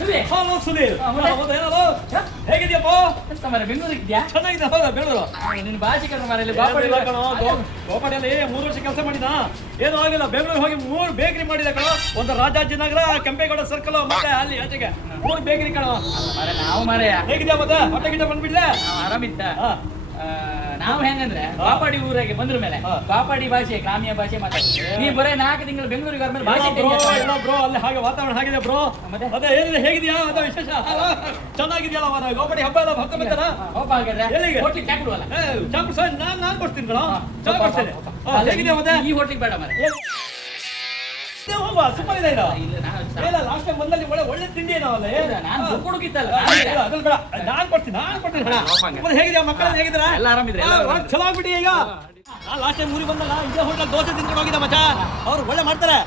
Hello? ಹ? ಹೇಗಿದ್ಯಪ್ಪ? ಮರ ಬೆಂಗಳೂರಿಗೆ ಇದ್ಯಾ ಚೆನ್ನಾಗಿದೆ ಹೌದಾ ಬೆಂಗಳೂರು. ನಿನ್ನ ಭಾಷಿಕರ ಮರ ಇಲ್ಲಿ ಬಾಪಡಿ ಗೋಪಾಡಿಯಲ್ಲಿ ಮೂರು ವರ್ಷ ಕೆಲಸ ಮಾಡಿದ? ಏನೂ ಆಗಿಲ್ಲ ಬೆಂಗಳೂರು ಹೋಗಿ ಮೂರು ಬೇಕರಿ ಮಾಡಿದ ಕಣ. ಒಂದು ರಾಜಾಜಿನಗರ ಕೆಂಪೇಗೌಡ ಸರ್ಕಲ್ ಮತ್ತೆ ಅಲ್ಲಿ ಆಚೆಗೆ. ಮೂರು ಬೇಕರಿ ಕಣ. ಮರ ನಾವು ಮರೆಯ ಹೇಗಿದ್ಯಾ ಮತ್ತೆ? ಹೊಟ್ಟೆ ಗಿಟ್ಟ ಬಂದ್ಬಿಡ್ಲೆ? ಆರಾಮಿತ್ತ ಆ, ನಾವು ಹೆಂಗಂದ್ರೆ ಕಾಪಾಡಿ ಊರಾಗೆ ಬಂದ್ರ ಮೇಲೆ ಕಾಪಾಡಿ ಭಾಷೆ ಗ್ರಾಮೀಣ ಭಾಷೆ ಮಾತಾಡ್ತೀವಿ. ನೀವು ಬರೇ ನಾಲ್ಕು ತಿಂಗಳು ಬೆಂಗಳೂರಿಗೆ ಬಂದ್ಮೇಲೆ ಭಾಷೆ ಬ್ರೋ ಅಲ್ಲಿ ಹಾಗೆ ವಾತಾವರಣ ಹಾಗಿದೆ ಬ್ರೋ. ಮತ್ತೆ? ಅದೇ ಏನಿದೆ ಹೇಗಿದ್ಯಾ? ಅದ ವಿಶೇಷ? ಚೆನ್ನಾಗಿದೆಯಲ್ಲ ವಾದ ಗೋಪಾಡಿ ಹಬ್ಬ ಎಲ್ಲ ಭಕ್ತ ಬಂತಾರ ಹಬ್ಬ ಹಾಗಾದ್ರೆ? ಹೋಟ್ಲಿಗೆ ಚಾ ಕೊಡುವಲ್ಲ? ಚಾ ಕೊಡ್ಸ ನಾನ್ ನಾನ್ ಕೊಡ್ತೀನಿ ಕಣ ಚಾ ಕೊಡ್ತೇನೆ ಹೋಪ, ಹೋಪ. ಹಾ, ಅಲ್ಲ, ಹೇಗಿದ್ಯಾ ಮತ್ತೆ? ಈ ಹೋಟ್ಲಿಗೆ ಬೇಡ ಮರ ಏ, ಹೋಗುವ ಸೂಪರ್ ಇದೆ. ಇದು ಇಲ್ಲ ಲಾಸ್ಟ್ ಟೈಮ್ ಬಂದಲ್ಲಿ ಒಳ್ಳೆ ಒಳ್ಳೆ ತಿಂಡಿ ಏನವಲ್ಲ ಹೌದಾ? ನಾನ್ ಅದ್ರಲ್ಲಿ ಬೇಡ. ನಾನ್ ಕೊಡ್ತೀನಿ ನಾನು ಕೊಡ್ತೀನಿ. ಹಣ ಹೇಗಿದ್ದೀರಾ? ಎಲ್ಲ ಆರಾಮಿದ್ರೆ. ಚಲೋ ಆಗ್ಬಿಡಿ ಈಗ. ನಾ ಲಾಸ್ಟ್ ಟೈಮ್ ಊರಿಗೆ ಬಂದಲ್ಲ ಇದೇ ಹೋಟೆಲ್ ದೋಸೆ ತಿನ್ಕೊಂಡು ಹೋಗಿದ್ದೆ ಮಚ್ಚ. ಅವ್ರು ಒಳ್ಳೆ ಮಾಡ್ತಾರೆ.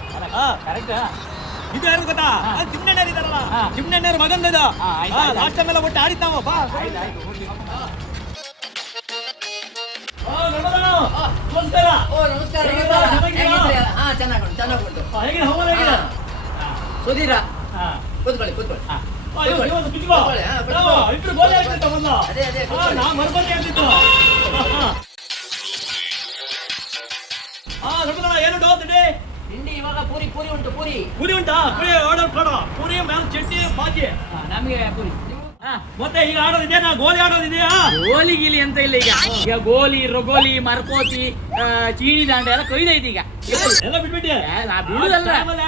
ಕರೆಕ್ಟ್ ಇದು ಯಾರು ಗೊತ್ತಾ. ತಿಮ್ಮಣ್ಣೇರು ಇದಾರಲ್ಲ. ತಿಮ್ಮಣ್ಣೇರು ಮಗಂದು ಇದು. ಲಾಸ್ಟ್ ಟೈಮ್ ಎಲ್ಲ ಒಟ್ಟು ಆಡಿತ್ ನಾವು. ಬಾ. ನಮಸ್ಕಾರ. ಓ ನಮಸ್ಕಾರ ಹೇಗಿದ್ದೀರಾ? ಚೆನ್ನಾಗಿದ್ದೀರಾ? ಹೇಗಿದ್ದೀರಾ? ಹಾ ಚೆನ್ನಾಗುಂಟು ಚೆನ್ನಾಗುಂಟು ಆ, ಹೇಗಿದೆ? ಹವಾಮಾನ ಹೇಗಿದೆ? ಸುಧೀರ ಹಾ. ಕೂತ್ಕೊಳ್ಳಿ ಕೂತ್ಕೊಳ್ಳಿ. ಆ, ಇಬ್ರು ಗೋಲಿ ಹಾಕ್ತಿದ್ದ ಮೊದ್ಲು. ಅದೇ, ಅದೇ, ಆ, ಕೂತ್ಕೊಳ್ಳಿ. ನಾ ಮರ್ಬಂದಿ ಆಗ್ತಿತ್ತು ಹಾ. ಆ, ತಿಂಡಿ? ತಿಂಡಿ ಇವಾಗ ಪೂರಿ ಪೂರಿ ಉಂಟು ಪೂರಿ. ಪೂರಿ ಉಂಟಾ? ಪೂರಿ ಆರ್ಡರ್ ಕೊಡು. ಪೂರಿ ಮೇಲೆ ಚಟ್ನಿ ಬಾಜಿ ನಮಗೆ ಪೂರಿ. ಮತ್ತೆ ಈಗ ಆಡೋದಿದೆಯಾ? ಗೋಲಿ ಆಡೋದಿದೆಯಾ? ಗೋಲಿ ಗೀಲಿ ಅಂತ ಇಲ್ಲ ಈಗ. ಈಗ ಗೋಲಿ ರಗೋಲಿ ಮರ್ಕೋತಿ ಚೀಣಿ ದಾಂಡ ಎಲ್ಲ ಕೊಯ್ದೈತಿ ಈಗ. ಎಲ್ಲ ಬಿಟ್ಬಿಟ್ಟಿ?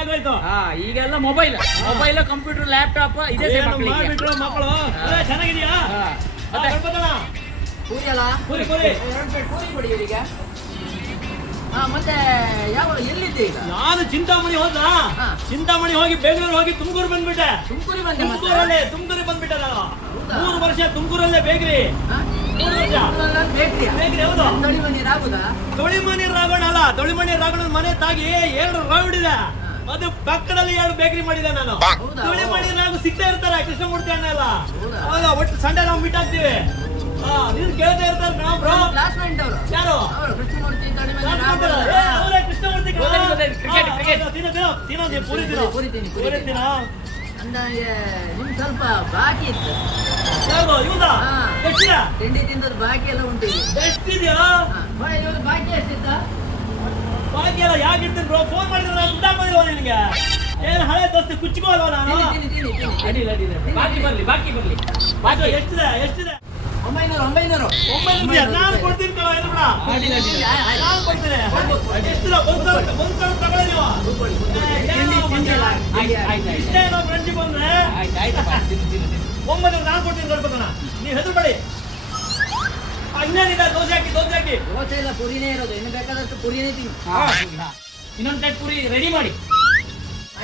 ಆಗೋಯ್ತು. ಹಾ ಈಗೆಲ್ಲ ಮೊಬೈಲ್ ಮೊಬೈಲ್ ಕಂಪ್ಯೂಟರ್ ಲ್ಯಾಪ್ಟಾಪ್ ಇದೇ ಮಕ್ಕಳು? ಮತ್ತೆ? ಗಣಪತಣ್ಣ, ಪೂರಿ ಅಲ್ಲ? ಪೂರಿ ಪೂರಿ. ಪೂರಿ ಕೊಡಿ ಹಾ ಮತ್ತೆ ಯಾವ ಎಲ್ಲಿದ್ದೆ ಈಗ? ನಾನು ಚಿಂತಾಮಣಿ ಹೋದ. ಚಿಂತಾಮಣಿ ಹೋಗಿ ಬೆಂಗಳೂರು ಹೋಗಿ ತುಮಕೂರು ಬಂದ್ಬಿಟ್ಟೆ. ತುಮಕೂರಿ ಬಂದೆ ತುಮಕೂರಲ್ಲೇ ತುಮಕೂರು ಬಂದ್ಬಿಟ್ಟೆ ನಾನು. ಮೂರು ವರ್ಷ ತುಮಕೂರಲ್ಲೇ ಬೇಕ್ರಿ. ತೊಳಿಮಣಿ ರಾಗೋಣ ಅಲ್ಲ ತೊಳಿಮಣಿ ರಾಗೋಣ ಮನೆ ತಾಗಿ ಎರಡು ರೌಡ್ ಇದೆ. ಅದು ಪಕ್ಕದಲ್ಲಿ ಎರಡು ಬೇಕರಿ ಮಾಡಿದೆ ನಾನು? ತೊಳಿಮಣಿ ರಾಗು ಸಿಗ್ತಾ ಇರ್ತಾರೆ ಕೃಷ್ಣಮೂರ್ತಿ ಅಣ್ಣ ಎಲ್ಲ? ಅವಾಗ ಒಟ್ಟು ಸಂಡೆ ನಾವು ಮೀಟ್ ಆಗ್ತೀವಿ. ಹಾ ನೀನ್ ಕೇಳ್ತಾ ಇರ್ತಾರೆ ನಾವು ಬ್ರೋ ಕ್ಲಾಸ್ಮೇಟ್ ಅವರು. ಯಾರು? ಅವರು ಕೃಷ್ಣಮೂರ್ತಿ ಯಾರು ಅವರೇ ಕೃಷ್ಣಮೂರ್ತಿ. ಕ್ರಿಕೆಟ್, ಹಾ, ಕ್ರಿಕೆಟ್. ಹೌದು, ತಿನ್ನು, ತಿನ್ನು, ತಿನ್ನು, ನೀನು ಪೂರಿ ತಿನ್ನು. ಪೂರಿ ತಿನ್ನಿ, ಪೂರಿ ಪೂರಿ ತಿನ್ನಿ. ನಿಮ್ ಸ್ವಲ್ಪ ಬಾಕಿ ಇತ್ತು. ಇವ್ದಾ? ಹಾ. ಎಷ್ಟಿದೆ? ತಿಂಡಿ ತಿಂದದ್ದು ಬಾಕಿ ಎಲ್ಲ ಉಂಟು ಎಷ್ಟಿದೆಯಾ ಬಾ, ಬಾಕಿ ಎಷ್ಟಿತ್ತ? ಬಾಕಿ ಎಲ್ಲ ಯಾಕೆ ಇಡ್ತೀನಿ ಬ್ರೋ ಫೋನ್ ಮಾಡಿದ್ರೆ ನಾನು ದುಡ್ಡು ಹಾಕೋದಿಲ್ವ ನಿನಗೆ? ಏನು ಹಳೆ ದೋಸ್ತಿ ಕುಚ್ಕೋ ಅಲ್ವಾ ನಾನು? ಅಡಿಲ್ಲ ಅಡಿಲ್ಲ ಬಾಕಿ ಬರ್ಲಿ ಬಾಕಿ ಬರ್ಲಿ. ಬಾಕಿ. ಎಷ್ಟಿದೆ ಎಷ್ಟಿದೆ? ಒಂಬೈನೂರು ಒಂಬೈನೂರು. ಒಂಬೈನೂರು ಇದೆಯಾ? ನಾನು ಕೊಡ್ತೀನಿ ಕಣೋ, ಏನು ಬೇಡ. ನಾನು ಕೊಡ್ತೀನಿ. ಒಂದ್ ಸಾವಿರ ಒಂದ್ ಸಾವಿರ ತಗೊಳ್ಳಿ ನೀವು. ಇಷ್ಟೇ ಏನೋ ಅಂದ್ರೆ ಒಂಬೈನೂರು ನಾನು ನೀವು ಹೆದರ್ಬೇಡಿ. ಇನ್ನೇನಿದೆ ದೋಸೆ ಹಾಕಿ ದೋಸೆ ಹಾಕಿ. ದೋಸೆ ಎಲ್ಲ ಪುರಿನೇ ಇರೋದು. ಇನ್ನು ಬೇಕಾದಷ್ಟು ಪುರಿನೇ ತಿನ್ನು. ಇನ್ನೊಂದು ಪ್ಲೇಟ್ ಪುರಿ ರೆಡಿ ಮಾಡಿ.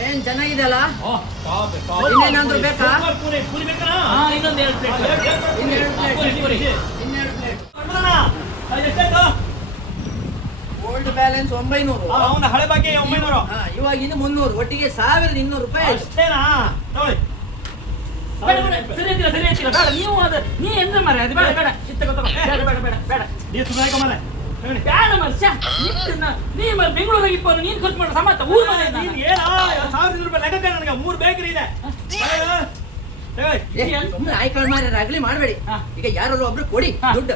ಏನ್ ಚೆನ್ನಾಗಿದೆ ಅಲ್ಲ ಓ, ಕಾಫಿ, ಕಾಫಿ. ಇನ್ನೇನಾದ್ರೂ ಬೇಕಾ? ಸೂಪರ್ ಪೂರಿ ಪೂರಿ ಬೇಕಾ ಹಾ ಇನ್ನೊಂದು ಎರಡು ಪ್ಲೇಟ್ ಇನ್ನೆರಡು ಪ್ಲೇಟ್. ಇನ್ನೆರಡು ಪ್ಲೇಟ್ ಓಲ್ಡ್ ಬ್ಯಾಲೆನ್ಸ್ ಒಂಬೈನೂರು. ಅವನ ಹಳೆ ಬಾಕಿ ಒಂಬೈನೂರು. ಹಾ, ಇವಾಗ ಇದು ಮುನ್ನೂರು. ಒಟ್ಟಿಗೆ ಸಾವಿರದ ಇನ್ನೂರು ರೂಪಾಯಿ ಅಷ್ಟೇನಾ? ತಗೊಳ್ಳಿ. ಬೇಡ ಬೇಡ ಸರಿ ಐತಿಲ್ಲ ಸರಿ ಐತಿಲ್ಲ ಬೇಡ ನೀವು ಅದು ನೀ ಎಂದ್ರೆ ಮರ ಅದು ಬೇಡ ಬೇಡ. ಬೇಡ ಬೇಡ ಬೇಡ ಬೇಡ. ಬೇಡ ನಾ- ನೀ ಮರ ಬೆಂಗಳೂರಿಗೆ ಇಪ್ಪತ್ತು ನೀನ್ ಖರ್ಚು ಮಾಡೋ ಸಮಾತ ಊರ್ ಮನೆ ನೀನ್ ನಾನು. ಸಾವಿರದ ರೂಪಾಯಿ ಲೆಕ್ಕಕ್ಕೆ ನನಗೆ ಮೂರು ಬೇಕರಿ ಇದೆ. ಮಾರಿ ರಗಲಿ ಮಾಡಬೇಡಿ. ಈಗ ಯಾರು ಒಬ್ರು ಕೊಡಿ ದುಡ್ಡು.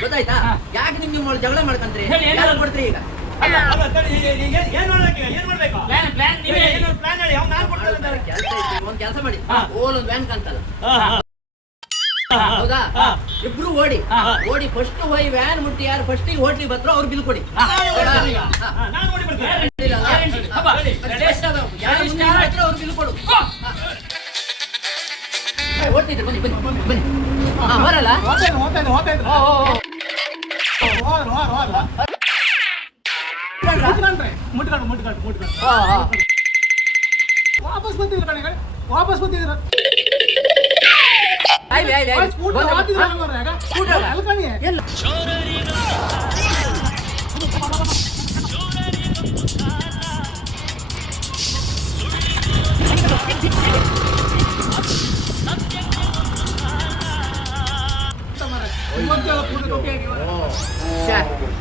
ಗೊತ್ತಾಯ್ತಾ? ಯಾಕೆ ನಿಮ್ ನಿಮ್ಮ ಜಗಳ ಮಾಡ್ಕೊಂತ್ರಿ? ಏನು? ಯಾರು ಕೊಡ್ತೀರಿ ಈಗ? ಅಲ್ಲ ಅಲ್ಲ, ತಡಿ, ಈಗ- ಈಗ ಏನ್- ಏನ್ ಈಗ? ಏನ್ ಮಾಡ್ಬೇಕು? ಪ್ಲಾನ್ ಪ್ಲಾನ್ ಏನು ಪ್ಲಾನ್ ಹೇಳಿ. ಅವ್ನು ನಾನು ಕೊಡ್ತೇನೆ ಅಂತ ಕೆಲಸ ಐತಿ ಒಂದ್ ಕೆಲಸ ಮಾಡಿ. ಓಲ್ ಒಂದ್ ಬ್ಯಾಂಕ್ ಹಾ. ಹೌದಾ ಹಾ. ಇಬ್ರು ಓಡಿ ಹಾ. ಓಡಿ ಫಸ್ಟ್ ಹೋಗಿ ವ್ಯಾನ್ ಮುಟ್ಟಿ ಯಾರು ಫಸ್ಟ್ ಹೋಟ್ಲಿಗೆ ಬತ್ರೋ ಅವ್ರು ಬಿಲ್ ಕೊಡಿ ಹಾ. ನಾನು ಓಡಿ ಬರ್ತೀನಿ ಈಗ. ಹಾ. ಹಾ, ನಾನು ಓಡಿ ಬರ್ತೀನಿ. ಇಲ್ಲ, ಅಲ್ಲ. ಗ್ಯಾರಂಟಿ. ಹಬ್ಬ. ಹೇಳಿ. ಯಾರು ಮುಂದೆ ಹಾಕ್ರೋ ಅವ್ರು ಬಿಲ್ ಕೊಡು ಏ, ಓಡ್ತಿದ್ರು ಬನ್ನಿ ಬನ್ನಿ ಬನ್ನಿ ಹಾ, ಬರಲ್ಲ ಹೋಗ್ತಾಯಿದ್ರು, ಹೋಗ್ತಾಯಿದ್ರು, ಹೋಗ್ತಾಯಿದ್ರು. ಓ, ಓ, ಓ. ಹೋದ್ರು, ಹೋದ್ರು, ಹೋದ್ರು. ಮುಟ್ಕೊಂಡ್ರಾ? ಮುಟ್ಕೊಂಡ್ರೆ, ಮುಟ್ಕೊಂಡು ಮುಟ್ಕೊಂಡು ಮುಟ್ಕೊಂಡು ಹಾ, ಹಾ. ವಾಪಸ್ ಬಂದಿದ್ರು ಕಣೆ ಕಣೆ. ವಾಪಸ್ ಬಂದಿದ್ರು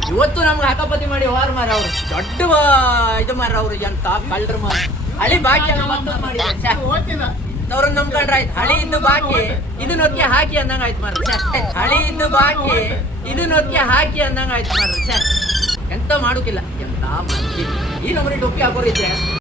ಇವತ್ತು ನಮ್ಗೆ ಹಕಪತಿ ಮಾಡಿ ಹೋರ್ ಮಾರ ಅವ್ರು. ದೊಡ್ಡ ಇದು ಮಾರ ಅವ್ರು ಎಂತ ಕಳ್ರ ಮಾರ ಹಳಿ ಬಾಕಿ ಅವ್ರನ್ನ ನಮ್ಕೊಂಡ್ರಾಯ್ತು ಹಳಿ ಇದ್ದು ಬಾಕಿ. ಇದನ್ನ ಒತ್ತಿಗೆ ಹಾಕಿ ಅಂದಂಗ ಆಯ್ತು ಮಾರ್ರೆ. ಛೆ. ಹಳಿ ಇದ್ದು ಬಾಕಿ. ಇದನ್ನ ಒತ್ತಿಗೆ ಹಾಕಿ ಅಂದಂಗ ಆಯ್ತು ಮಾರು. ಎಂತ ಮಾಡುಕಿಲ್ಲ. ಎಂತ ಈ ನಮ್ಮನೆ ಟೊಪ್ಪಿ ಹಾಕೋರಿದ್ದೆ